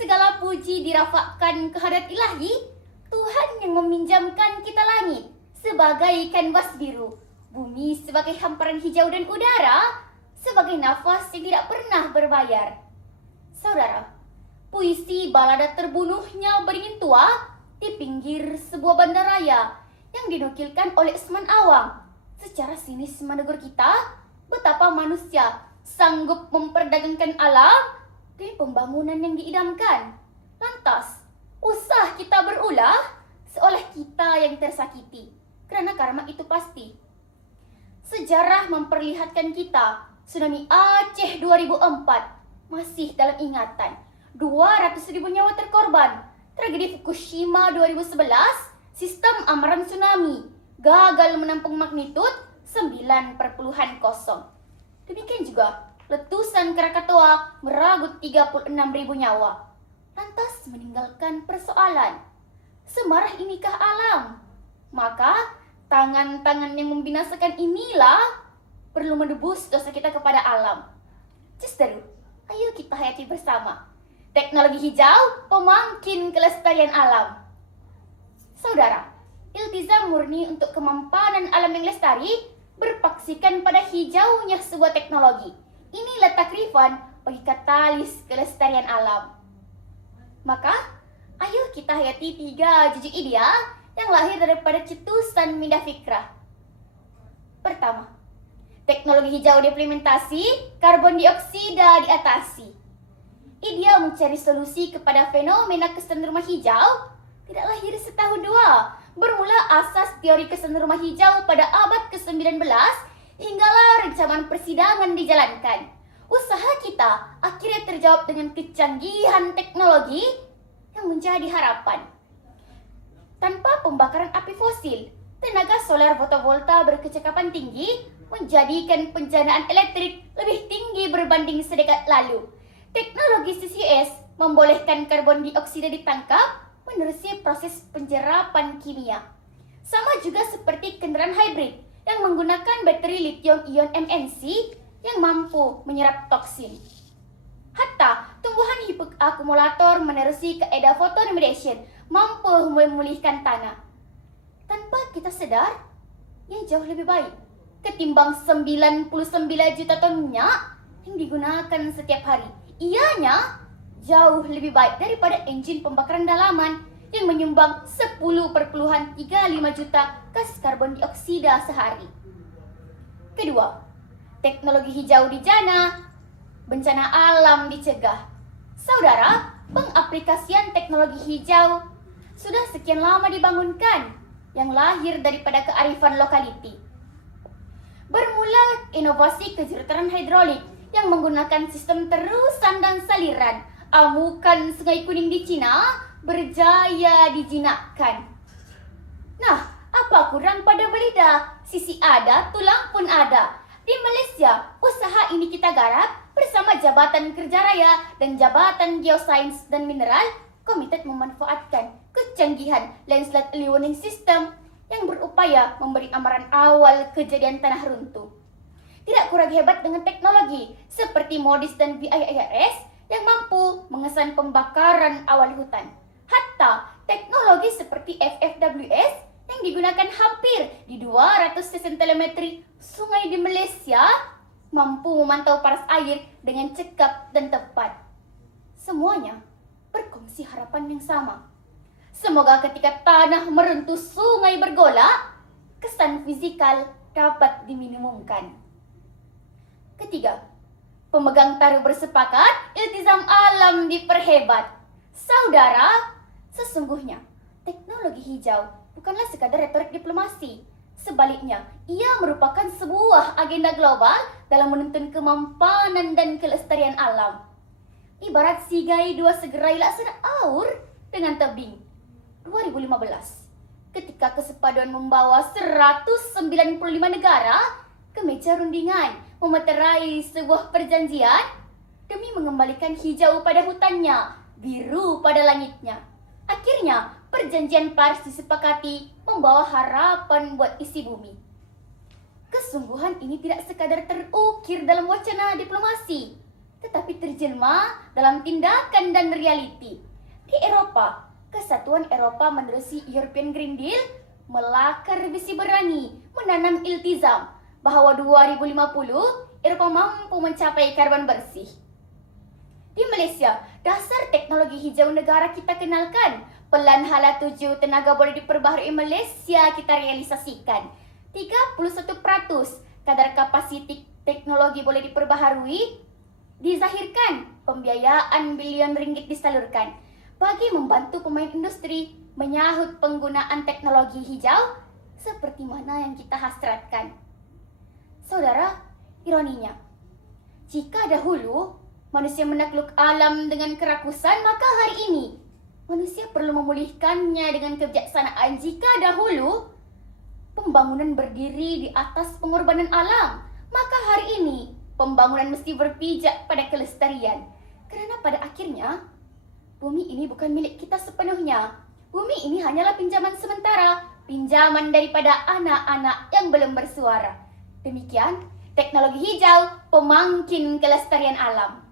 Segala puji dirafakkan kehadrat ilahi, Tuhan yang meminjamkan kita langit sebagai kanvas biru, bumi sebagai hamparan hijau dan udara sebagai nafas yang tidak pernah berbayar. Saudara, puisi balada terbunuhnya beringin tua di pinggir sebuah bandaraya yang dinukilkan oleh Usman Awang secara sinis menegur kita betapa manusia sanggup memperdagangkan alam demi pembangunan yang diidamkan. Lantas, usah kita berulah seolah kita yang tersakiti, karena karma itu pasti. Sejarah memperlihatkan kita tsunami Aceh 2004 masih dalam ingatan. 200.000 nyawa terkorban. Tragedi Fukushima 2011, sistem amaran tsunami gagal menampung magnitud 9,0. Demikian juga letusan Krakatoa meragut 36.000 nyawa. Lantas meninggalkan persoalan, semarah inikah alam? Maka tangan-tangan yang membinasakan inilah perlu menebus dosa kita kepada alam. Cesteru, ayo kita hayati bersama. Teknologi hijau pemangkin kelestarian alam. Saudara, iltizam murni untuk kemampanan alam yang lestari berpaksikan pada hijaunya sebuah teknologi. Inilah takrifan bagi katalis kelestarian alam. Maka, ayo kita hayati 3 jejak ideal yang lahir daripada cetusan minda fikrah. Pertama, teknologi hijau diimplementasi, karbon dioksida diatasi. Ideal mencari solusi kepada fenomena kesan rumah hijau tidak lahir setahun dua. Bermula asas teori kesan rumah hijau pada abad ke-19 hinggalah rencangan persidangan dijalankan. Usaha kita akhirnya terjawab dengan kecanggihan teknologi yang menjadi harapan. Tanpa pembakaran api fosil, tenaga solar fotovolta berkecakapan tinggi menjadikan penjanaan elektrik lebih tinggi berbanding sedekad lalu. Teknologi CCS membolehkan karbon dioksida ditangkap menerusi proses penjerapan kimia. Sama juga seperti kendaraan hybrid yang menggunakan bakteri lithium-ion MNC yang mampu menyerap toksin. Hatta tumbuhan akumulator menerusi kaidah photoremediation mampu memulihkan tanah. Tanpa kita sadar, yang jauh lebih baik ketimbang 99 juta ton minyak yang digunakan setiap hari. Ianya jauh lebih baik daripada enjin pembakaran dalaman yang menyumbang 10,35 juta gas karbon dioksida sehari. Kedua, teknologi hijau dijana, bencana alam dicegah. Saudara, pengaplikasian teknologi hijau sudah sekian lama dibangunkan yang lahir daripada kearifan lokaliti. Bermula inovasi kejuruteraan hidrolik yang menggunakan sistem terusan dan saliran. Amukan Sungai Kuning di Cina berjaya dijinakkan. Nah, apa kurang pada belida? Sisi ada, tulang pun ada. Di Malaysia, usaha ini kita garap bersama Jabatan Kerja Raya dan Jabatan Geosains dan Mineral komited memanfaatkan kecanggihan landslide early warning system yang berupaya memberi amaran awal kejadian tanah runtuh. Tidak kurang hebat dengan teknologi seperti MODIS dan BIRS yang mampu mengesan pembakaran awal hutan. Hatta teknologi seperti FFWS yang digunakan hampir di 200 stasiun telemetri sungai di Malaysia mampu memantau paras air dengan cekap dan tepat. Semuanya berkongsi harapan yang sama. Semoga ketika tanah meruntuh sungai bergolak, kesan fisikal dapat diminimumkan. Ketiga, pemegang taruh bersepakat, iltizam alam diperhebat. Saudara, sesungguhnya teknologi hijau bukanlah sekadar retorik diplomasi. Sebaliknya, ia merupakan sebuah agenda global dalam menuntun kemampanan dan kelestarian alam. Ibarat sigai dua segerai laksana aur dengan tebing. 2015, ketika kesepaduan membawa 195 negara ke meja rundingan memeterai sebuah perjanjian demi mengembalikan hijau pada hutannya, biru pada langitnya. Akhirnya, perjanjian Paris disepakati membawa harapan buat isi bumi. Kesungguhan ini tidak sekadar terukir dalam wacana diplomasi, tetapi terjelma dalam tindakan dan realiti. Di Eropa, Kesatuan Eropa menerusi European Green Deal melakar visi berani menanam iltizam bahwa 2050 Eropa mampu mencapai karbon bersih. Di Malaysia, dasar teknologi hijau negara kita kenalkan. Pelan Hala 7 tenaga boleh diperbaharui Malaysia kita realisasikan. 31% kadar kapasiti teknologi boleh diperbaharui dizahirkan. Pembiayaan bilion ringgit disalurkan bagi membantu pemain industri menyahut penggunaan teknologi hijau seperti mana yang kita hasratkan. Saudara, ironinya, jika dahulu manusia menakluk alam dengan kerakusan, maka hari ini manusia perlu memulihkannya dengan kebijaksanaan. Jika dahulu pembangunan berdiri di atas pengorbanan alam, maka hari ini pembangunan mesti berpijak pada kelestarian. Karena pada akhirnya, bumi ini bukan milik kita sepenuhnya. Bumi ini hanyalah pinjaman sementara, pinjaman daripada anak-anak yang belum bersuara. Demikian, teknologi hijau pemangkin kelestarian alam.